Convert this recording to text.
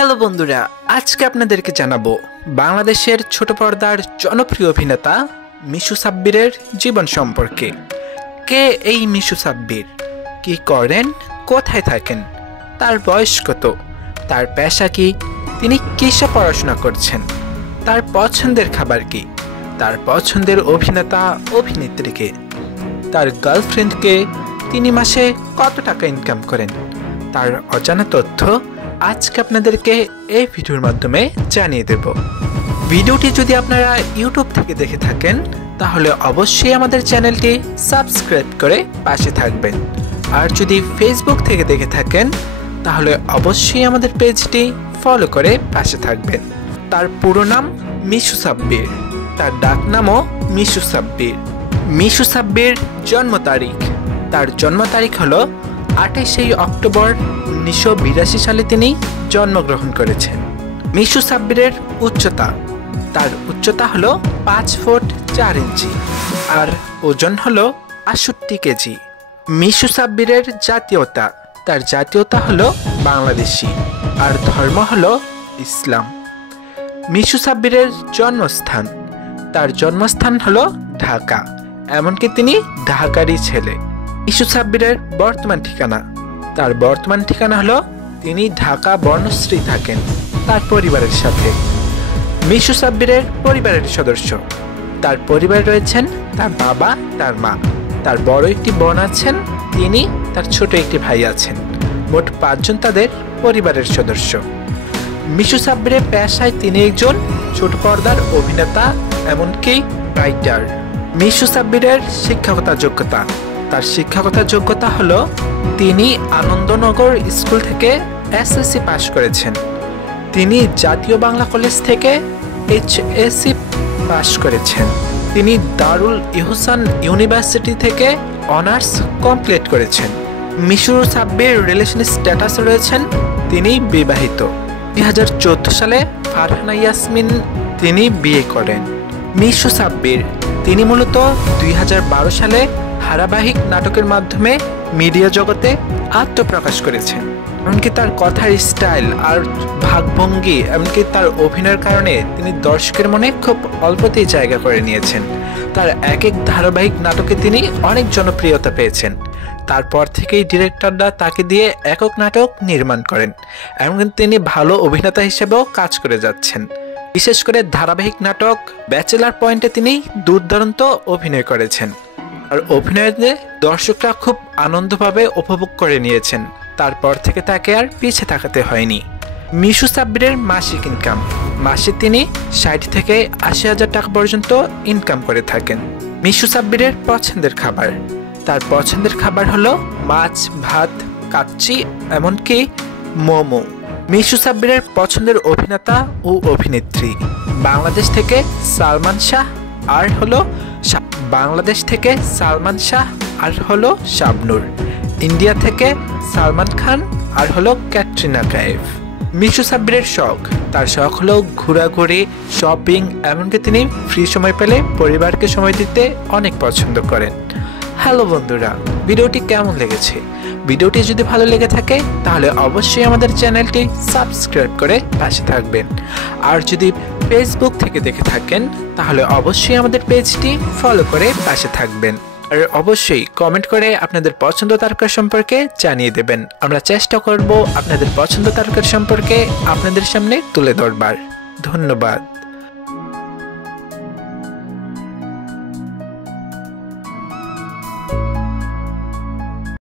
Hello বন্ধুরা, আজকে আপনাদেরকে জানাবো বাংলাদেশের ছোট পর্দার জনপ্রিয় অভিনেতা মিশু সাব্বিরের জীবন সম্পর্কে। কে এই মিশু সাব্বির, কি করেন, কোথায় থাকেন, তার বয়স কত, তার পেশা কি, তিনি কিসে পড়াশোনা করছেন, তার পছন্দের খাবার কি, তার পছন্দের অভিনেতা অভিনেত্রীকে, তার গার্লফ্রেন্ডকে, তিনি মাসে কত টাকা ইনকাম করেন, তার অজানা তথ্য আজকে আপনাদেরকে এই ভিডিওর মাধ্যমে জানিয়ে দেব। ভিডিওটি যদি আপনারা ইউটিউব থেকে দেখে থাকেন তাহলে অবশ্যই আমাদের চ্যানেলটি সাবস্ক্রাইব করে পাশে থাকবেন, আর যদি ফেসবুক থেকে দেখে থাকেন তাহলে অবশ্যই আমাদের পেজটি ফলো করে পাশে থাকবেন। তার পুরো নাম মিশু সাব্বির, তার ডাক নামও মিশু সাব্বির। মিশু সাব্বির জন্ম তারিখ, তার জন্ম তারিখ হলো 28 অক্টোবর 1982 সালে তিনি জন্মগ্রহণ করেছেন। মিশু সাব্বিরের উচ্চতা, তার উচ্চতা হলো 5 ফুট 4 ইঞ্চি আর ওজন হলো 68 কেজি। মিশু সাব্বিরের জাতীয়তা, তার জাতীয়তা হলো বাংলাদেশি আর ধর্ম হলো ইসলাম। মিশু সাব্বিরের জন্মস্থান, তার জন্মস্থান হলো ঢাকা, এমনকি তিনি ঢাকারই ছেলে। মিশু সাব্বিরের বর্তমান ঠিকানা, তার বর্তমান ঠিকানা হলো তিনি ঢাকা বর্ণশ্রী থাকেন তার পরিবারের সাথে। মিশু সাব্বিরের পরিবারের সদস্য, তার পরিবারে রয়েছেন তার বাবা, তার মা, তার বড় একটি বোন আছেন, তিনি, তার ছোট একটি ভাই আছেন। মোট 5 জন তাদের পরিবারের সদস্য। মিশু সাব্বিরের পেশায় তিনি একজন ছোট পর্দার অভিনেতা, এমনকি রাইটার। মিশু সাব্বিরের শিক্ষাগত যোগ্যতা, তার শিক্ষাগত যোগ্যতা হলো তিনি আনন্দনগর স্কুল থেকে এসএসসি পাশ করেছেন। তিনি জাতীয় বাংলা কলেজ থেকে এইচএসসি পাশ করেছেন। তিনি দারুল ইহসান ইউনিভার্সিটি থেকে অনার্স কমপ্লিট করেছেন। মিশু সাব্বির রিলেশন স্ট্যাটাসে রয়েছেন তিনি বিবাহিত। 2014 সালে ফারহানা ইয়াসমিন তিনি বিয়ে করেন। মিশু সাব্বির তিনি মূলত 2012 সালে ধারাবাহিক নাটকের মাধ্যমে মিডিয়া জগতে আত্মপ্রকাশ করেছেন। এমনকি তার কথার স্টাইল আর ভাবভঙ্গি, এমনকি তার অভিনয়ের কারণে তিনি দর্শকের মনে খুব অল্পতেই জায়গা করে নিয়েছেন। তার এক ধারাবাহিক নাটকে তিনি অনেক জনপ্রিয়তা পেয়েছেন। তারপর থেকেই ডিরেক্টররা তাকে দিয়ে একক নাটক নির্মাণ করেন, এমনকি তিনি ভালো অভিনেতা হিসেবেও কাজ করে যাচ্ছেন। বিশেষ করে ধারাবাহিক নাটক ব্যাচেলার পয়েন্টে তিনি দুর্দান্ত অভিনয় করেছেন, আর অভিনয়ে দর্শকরা খুব আনন্দভাবে উপভোগ করে নিয়েছেন। তারপর থেকে তাকে আর পিছে তাকাতে হয়নি। মিশু সাব্বিরের মাসিক ইনকাম, মাসে তিনি 60 থেকে 80 হাজার টাকা পর্যন্ত ইনকাম করে থাকেন। মিশু সাব্বিরের পছন্দের খাবার, তার পছন্দের খাবার হলো মাছ, ভাত, কাচ্চি, এমনকি মোমো। মিশু সাব্বিরের পছন্দের অভিনেতা ও অভিনেত্রী বাংলাদেশ থেকে সালমান শাহ আর হলো শাবনূর। ইন্ডিয়া থেকে সালমান খান আর হলো ক্যাটরিনা কাইফ। মিশু সাব্বিরের শখ, তার শখ হলো ঘোরাঘুরি, শপিং, এমনকি তিনি ফ্রি সময় পেলে পরিবারকে সময় দিতে অনেক পছন্দ করেন। হ্যালো বন্ধুরা, ভিডিওটি কেমন লেগেছে? ভিডিওটি যদি ভালো লেগে থাকে তাহলে অবশ্যই আমাদের চ্যানেলটি সাবস্ক্রাইব করে পাশে থাকবেন, আর যদি ফেসবুক থেকে দেখে থাকেন তাহলে অবশ্যই আমাদের পেজটি ফলো করে পাশে থাকবেন, আর অবশ্যই কমেন্ট করে আপনাদের পছন্দ তারকা সম্পর্কে জানিয়ে দেবেন। আমরা চেষ্টা করব আপনাদের পছন্দ তারকা সম্পর্কে আপনাদের সামনে তুলে ধরবার। ধন্যবাদ।